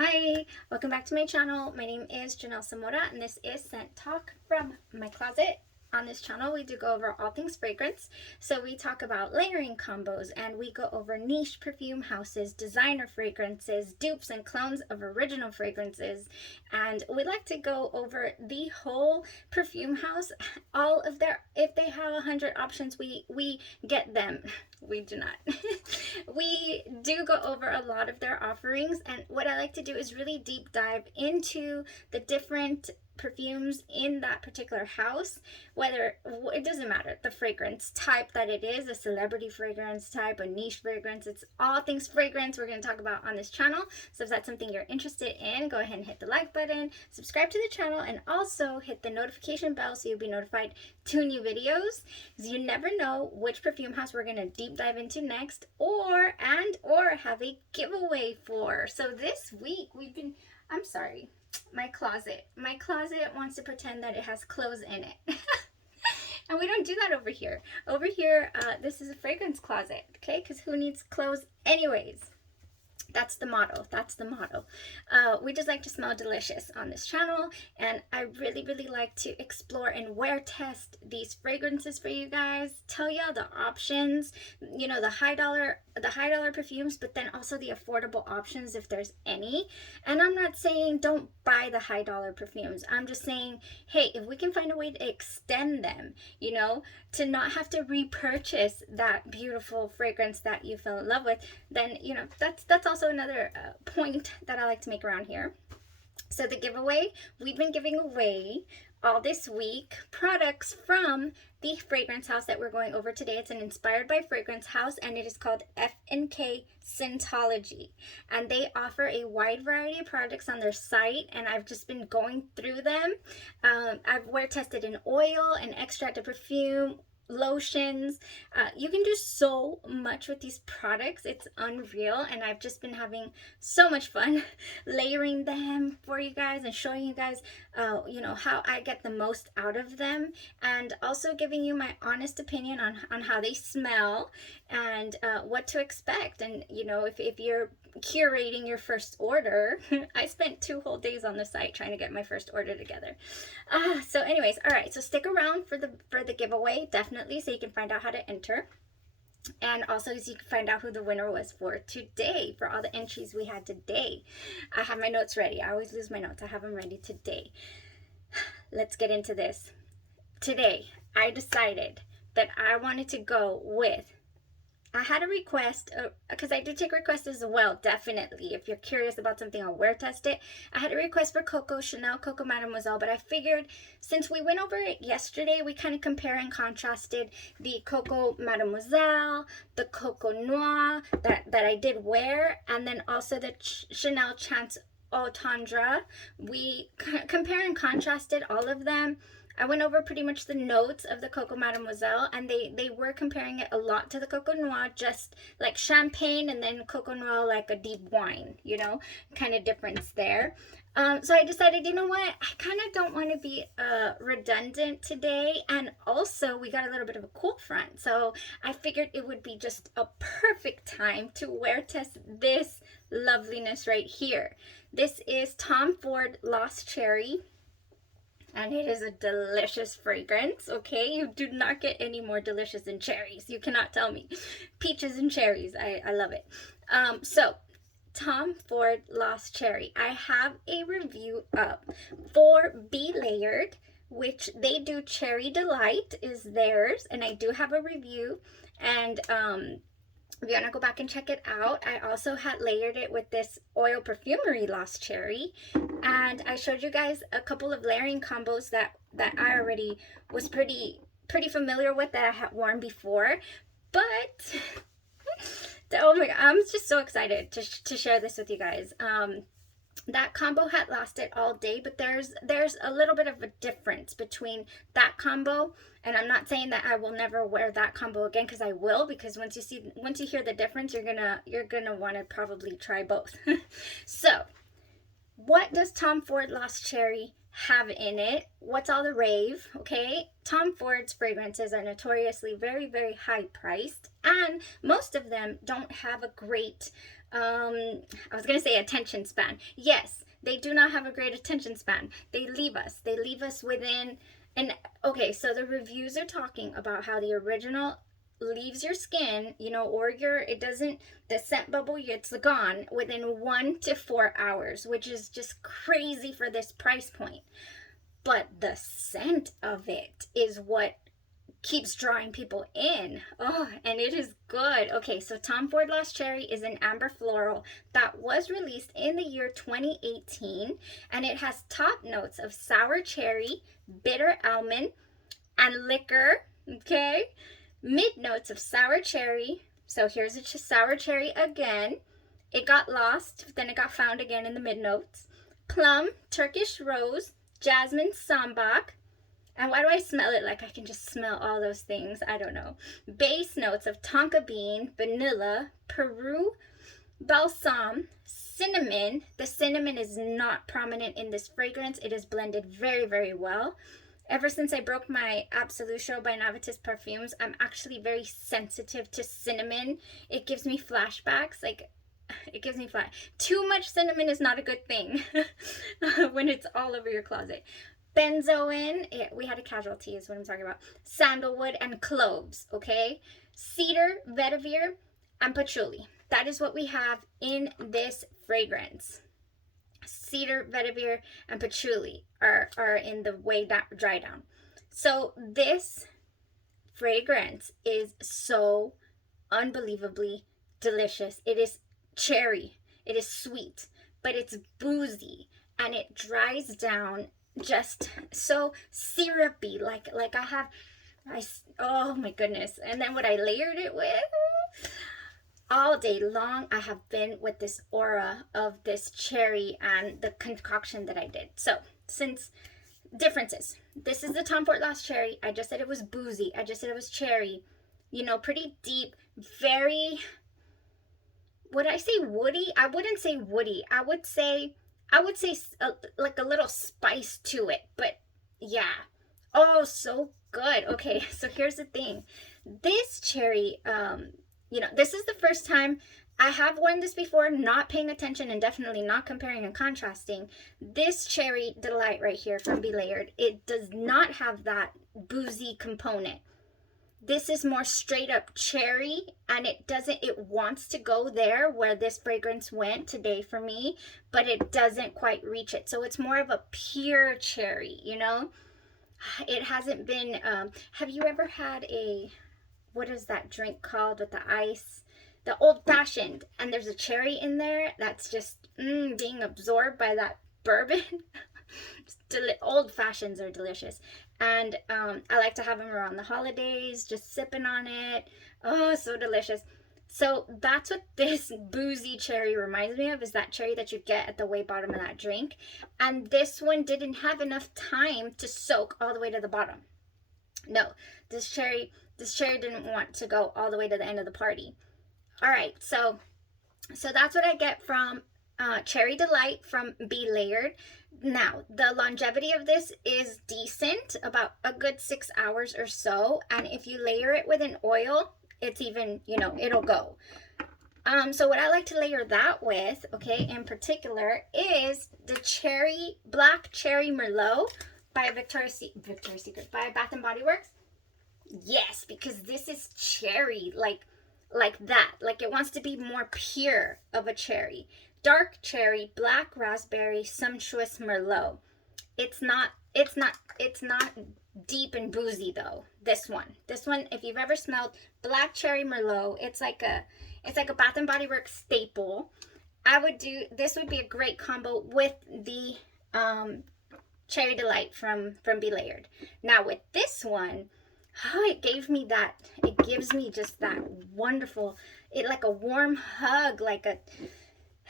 Hi, welcome back to my channel. My name is Janelle Zamora and this is Scent Talk from my closet. On this channel, we do go over all things fragrance. So we talk about layering combos and we go over niche perfume houses, designer fragrances, dupes and clones of original fragrances. And we like to go over the whole perfume house, all of their, if they have 100 options, we get them. We do not. We do go over a lot of their offerings, and what I like to do is really deep dive into the different perfumes in that particular house, whether it doesn't matter the fragrance type that it is, a celebrity fragrance type, a niche fragrance, it's all things fragrance we're going to talk about on this channel. So if that's something you're interested in, go ahead and hit the like button, subscribe to the channel, and also hit the notification bell so you'll be notified to new videos, because you never know which perfume house we're going to deep dive into next, or have a giveaway for. So this week I'm sorry, my closet wants to pretend that it has clothes in it. And we don't do that over here. Over here, this is a fragrance closet, okay? Because who needs clothes anyways? That's the motto. That's the motto. We just like to smell delicious on this channel, and I really like to explore and wear test these fragrances for you guys. Tell y'all the options, you know, the high dollar perfumes, but then also the affordable options if there's any. And I'm not saying don't buy the high dollar perfumes. I'm just saying, hey, if we can find a way to extend them, you know, to not have to repurchase that beautiful fragrance that you fell in love with, then, you know, that's also another point that I like to make around here. So the giveaway, we've been giving away all this week products from the fragrance house that we're going over today. It's an inspired by fragrance house, and it is called F&K Scent-Ology, and they offer a wide variety of products on their site, and I've just been going through them. I've wear tested in oil and extract of perfume, lotions. You can do so much with these products. It's unreal, and I've just been having so much fun layering them for you guys and showing you guys you know, how I get the most out of them, and also giving you my honest opinion on how they smell and what to expect. And you know, if you're curating your first order, I spent 2 whole days on the site trying to get my first order together. So anyways, all right, so stick around for the giveaway, definitely, so you can find out how to enter, and also so you can find out who the winner was for today, for all the entries we had today. I have my notes ready. I always lose my notes. I have them ready today. Let's get into this. Today I decided that I wanted to go with, I had a request, because I do take requests as well, definitely. If you're curious about something, I'll wear test it. I had a request for Coco Chanel, Coco Mademoiselle, but I figured since we went over it yesterday, we kind of compare and contrasted the Coco Mademoiselle, the Coco Noir that I did wear, and then also the Chanel Chance Tendre. We compare and contrasted all of them. I went over pretty much the notes of the Coco Mademoiselle, and they were comparing it a lot to the Coco Noir, just like champagne, and then Coco Noir like a deep wine, you know, kind of difference there. So I decided, you know what, I kind of don't want to be redundant today, and also we got a little bit of a cool front, so I figured it would be just a perfect time to wear test this loveliness right here. This is Tom Ford Lost Cherry, and it is a delicious fragrance, okay? You do not get any more delicious than cherries. You cannot tell me. Peaches and cherries. I love it. So, Tom Ford Lost Cherry. I have a review up for Be Layered, which they do. Cherry Delight is theirs, and I do have a review. And if you want to go back and check it out, I also had layered it with this Oil Perfumery Lost Cherry, and I showed you guys a couple of layering combos that I already was pretty familiar with, that I had worn before. But oh my god, I'm just so excited to share this with you guys. That combo had lasted all day, but there's a little bit of a difference between that combo, and I'm not saying that I will never wear that combo again, because I will, because once you hear the difference, you're gonna want to probably try both. So what does Tom Ford Lost Cherry have in it? What's all the rave? Okay, Tom Ford's fragrances are notoriously very high priced, and most of them don't have a great I was gonna say attention span. Yes, they do not have a great attention span. They leave us within. And okay, so the reviews are talking about how the original leaves your skin, you know, or it doesn't, the scent bubble gets gone within 1 to 4 hours, which is just crazy for this price point. But the scent of it is what keeps drawing people in. Oh, and it is good. Okay, so Tom Ford Lost Cherry is an amber floral that was released in the year 2018, and it has top notes of sour cherry, bitter almond, and liquor. Okay, mid notes of sour cherry. So here's a sour cherry again. It got lost, then it got found again in the mid notes. Plum, Turkish rose, jasmine, sambac. And why do I smell it like I can just smell all those things? I don't know. Base notes of tonka bean, vanilla, Peru, balsam, cinnamon. The cinnamon is not prominent in this fragrance. It is blended very, very well. Ever since I broke my Absolution by Navitas perfumes, I'm actually very sensitive to cinnamon. It gives me flashbacks. Like, it gives me flash. Too much cinnamon is not a good thing when it's all over your closet. Benzoin, we had a casualty is what I'm talking about. Sandalwood and cloves, okay? Cedar, vetiver, and patchouli. That is what we have in this fragrance. Cedar, vetiver, and patchouli are in the way dry down. So this fragrance is so unbelievably delicious. It is cherry. It is sweet, but it's boozy, and it dries down just so syrupy, like oh my goodness. And then what I layered it with, all day long I have been with this aura of this cherry and the concoction that I did. So since differences, this is the Tom Ford Lost Cherry. I just said it was boozy. I just said it was cherry, you know, pretty deep, very, would I say woody? I wouldn't say woody. I would say like a little spice to it, but yeah. Oh, so good. Okay, so here's the thing. This cherry, you know, this is the first time I have worn this before, not paying attention and definitely not comparing and contrasting. This Cherry Delight right here from Be Layered, it does not have that boozy component. This is more straight up cherry, and it wants to go there where this fragrance went today for me, but it doesn't quite reach it. So it's more of a pure cherry, you know? It hasn't been, have you ever had what is that drink called with the ice? The old fashioned, and there's a cherry in there that's just being absorbed by that bourbon. Old fashions are delicious. And I like to have them around the holidays, just sipping on it. Oh, so delicious. So that's what this boozy cherry reminds me of, is that cherry that you get at the way bottom of that drink. And this one didn't have enough time to soak all the way to the bottom. No, this cherry didn't want to go all the way to the end of the party. All right, so that's what I get from Cherry Delight from Be Layered. Now, the longevity of this is decent, about a good 6 hours or so. And if you layer it with an oil, it's even, you know, it'll go. So what I like to layer that with, okay, in particular, is the Black Cherry Merlot by Victoria's Secret, by Bath and Body Works. Yes, because this is cherry, like that. Like, it wants to be more pure of a cherry. Dark cherry, black raspberry, sumptuous Merlot. It's not deep and boozy though. This one, if you've ever smelled black cherry Merlot, it's like a Bath and Body Works staple. This would be a great combo with the Cherry Delight from Be Layered. Now with this one, it gives me just that wonderful, like a warm hug,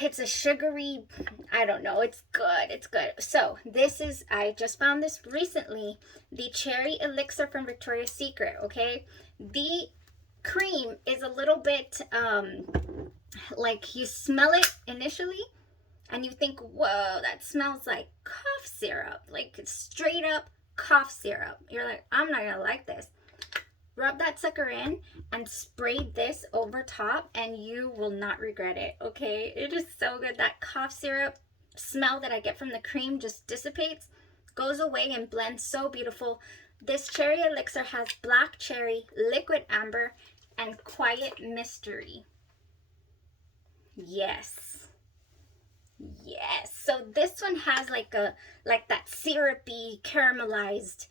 it's a sugary, I don't know, it's good. So I just found this recently, the Cherry Elixir from Victoria's Secret, okay? The cream is a little bit, like you smell it initially, and you think, whoa, that smells like cough syrup, like straight up cough syrup. You're like, I'm not gonna like this. rub that sucker in and spray this over top, and you will not regret it. Okay, it is so good. That cough syrup smell that I get from the cream just dissipates, goes away, and blends so beautiful. This cherry elixir has black cherry, liquid amber, and quiet mystery. Yes. Yes. So this one has like that syrupy, caramelized,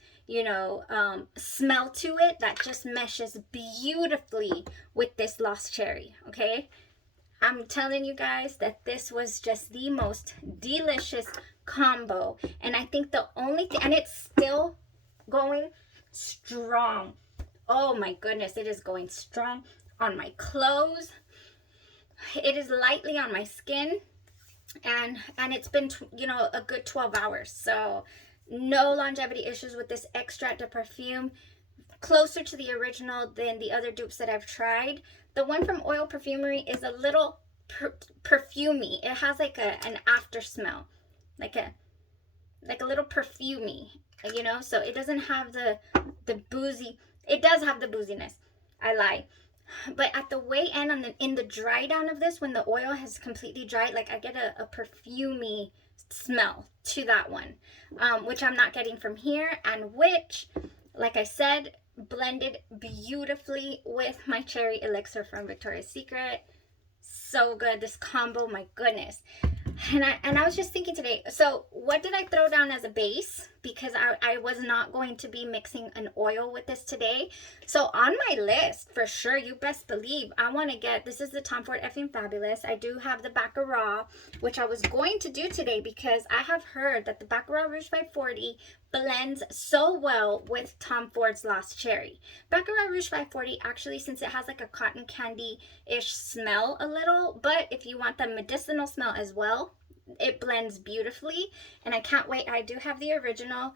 smell to it that just meshes beautifully with this lost cherry. Okay. I'm telling you guys that this was just the most delicious combo. And I think the only thing, and it's still going strong. Oh my goodness, it is going strong on my clothes. It is lightly on my skin, and it's been a good 12 hours. So no longevity issues with this extract de perfume. Closer to the original than the other dupes that I've tried. The one from Oil Perfumery is a little perfumey. It has like an after smell, like a little perfumey, so it doesn't have the boozy. It does have the booziness, I lie, but at the way end, in the dry down of this, when the oil has completely dried, like I get a perfumey smell to that one, which I'm not getting from here, and which, like I said, blended beautifully with my cherry elixir from Victoria's Secret. So good, this combo, my goodness. And I was just thinking today, so what did I throw down as a base? Because I was not going to be mixing an oil with this today. So on my list, for sure, you best believe, I want to get, this is the Tom Ford Effing Fabulous. I do have the Baccarat, which I was going to do today because I have heard that the Baccarat Rouge 540 blends so well with Tom Ford's Lost Cherry. Baccarat Rouge 540, actually, since it has like a cotton candy-ish smell a little, but if you want the medicinal smell as well, it blends beautifully, and I can't wait. I do have the original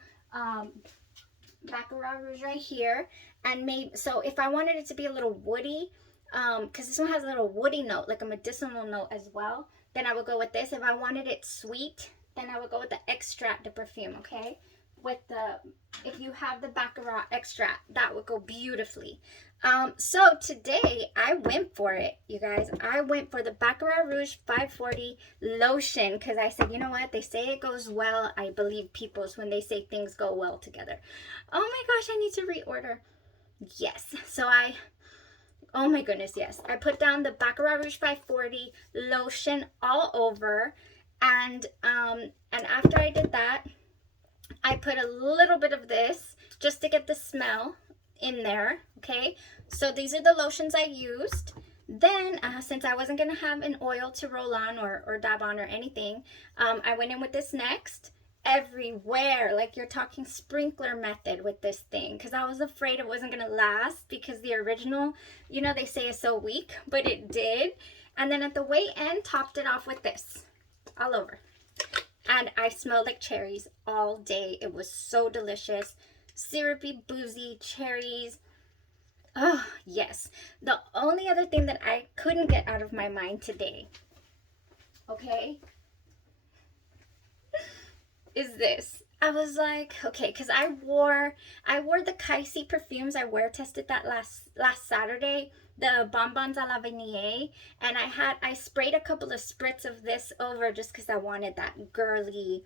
Baccarat Rouge right here, and so if I wanted it to be a little woody, because this one has a little woody note, like a medicinal note as well, then I would go with this. If I wanted it sweet, then I would go with the extract de perfume, okay? If you have the Baccarat extract, that would go beautifully. So today I went for it, you guys. I went for the Baccarat Rouge 540 lotion because I said, you know what? They say it goes well. I believe people's when they say things go well together. Oh my gosh, I need to reorder. Yes. So oh my goodness, yes. I put down the Baccarat Rouge 540 lotion all over, and after I did that, I put a little bit of this just to get the smell in there, okay? So these are the lotions I used. Then, since I wasn't going to have an oil to roll on or dab on or anything, I went in with this next. Everywhere, like you're talking sprinkler method with this thing, because I was afraid it wasn't going to last because the original, they say is so weak, but it did. And then at the way end, topped it off with this all over. And I smelled like cherries all day. It was so delicious. Syrupy, boozy cherries. Oh, yes. The only other thing that I couldn't get out of my mind today, okay, is this. I was like, okay, because I wore the Kaisi perfumes. I wear tested that last Saturday, the Bonbons à la Vanille, and I sprayed a couple of spritz of this over just because I wanted that girly,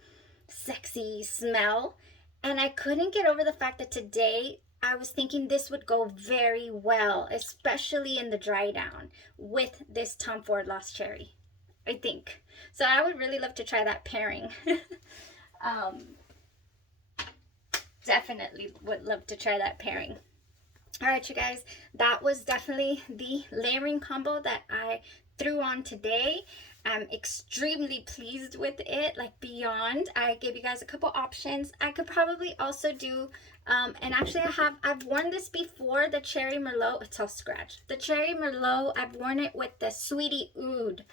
sexy smell, and I couldn't get over the fact that today I was thinking this would go very well, especially in the dry down with this Tom Ford Lost Cherry, I think. So I would really love to try that pairing. Definitely would love to try that pairing. All right, you guys, that was definitely the layering combo that I threw on today. I'm extremely pleased with it, like beyond. I gave you guys a couple options. I could probably also do, and actually I've worn this before, the Cherry Merlot. It's all scratched. The Cherry Merlot, I've worn it with the Sweetie Oud.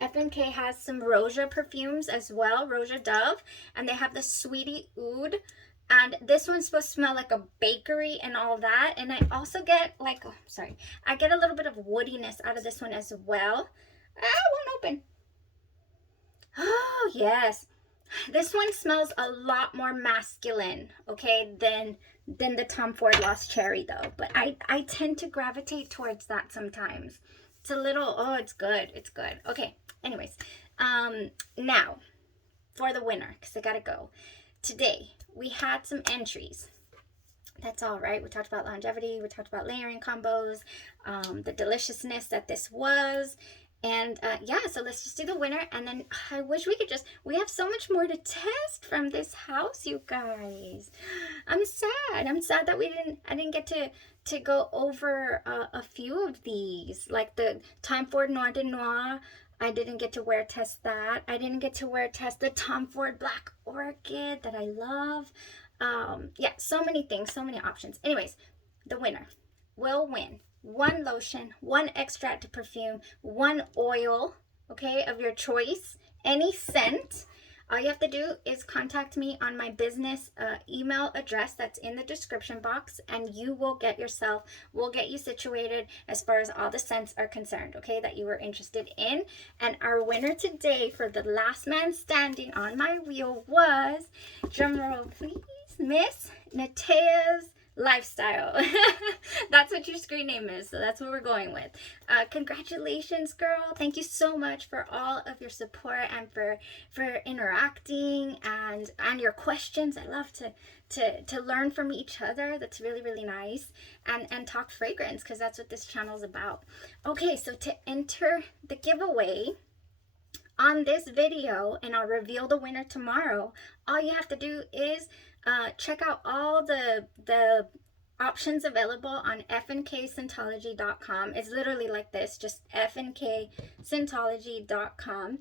F&K has some Roja perfumes as well, Roja Dove, and they have the Sweetie Oud. And this one's supposed to smell like a bakery and all that. And I also get like, oh, sorry, I get a little bit of woodiness out of this one as well. Ah, it won't open. Oh, yes. This one smells a lot more masculine, okay, than the Tom Ford Lost Cherry though. But I tend to gravitate towards that sometimes. It's a little, oh, it's good. It's good. Okay, anyways. Now, for the winner, because I gotta go. Today, we had some entries. That's all right. We talked about longevity. We talked about layering combos, the deliciousness that this was. And yeah, so let's just do the winner. And then I wish we could just, we have so much more to test from this house, you guys. I'm sad. I'm sad that I didn't get to go over a few of these. Like the Tom Ford Noir de Noir. I didn't get to wear test that. I didn't get to wear test the Tom Ford Black Orchid that I love. Yeah, so many things, so many options. Anyways, the winner will win one lotion, one extract of perfume, one oil, okay, of your choice, any scent. All you have to do is contact me on my business email address that's in the description box, and you will get yourself, we'll get you situated as far as all the scents are concerned, okay, that you were interested in. And our winner today for the last man standing on my wheel was, drumroll please, Miss Natea's Lifestyle. That's what your screen name is, so that's what we're going with. Congratulations, girl. Thank you so much for all of your support and for interacting and your questions. I love to learn from each other. That's really, really nice. And talk fragrance, because that's what this channel is about. Okay, so to enter the giveaway on this video, and I'll reveal the winner tomorrow, all you have to do is check out all the options available on F&K Scent-Ology.com. It's literally like this, just F&K Scent-Ology.com.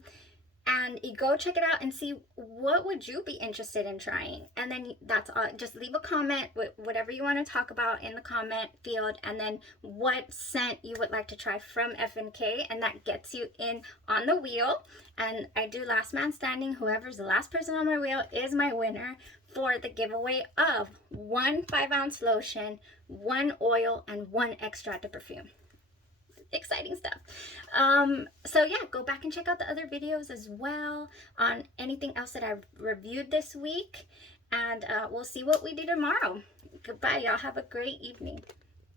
And you go check it out and see what would you be interested in trying. And then that's all. Just leave a comment with whatever you want to talk about in the comment field, and then what scent you would like to try from F&K, and that gets you in on the wheel. And I do last man standing. Whoever's the last person on my wheel is my winner for the giveaway of one 5-ounce lotion, one oil, and one extract of perfume. Exciting stuff. So yeah, go back and check out the other videos as well on anything else that I've reviewed this week, and we'll see what we do tomorrow. Goodbye, y'all. Have a great evening.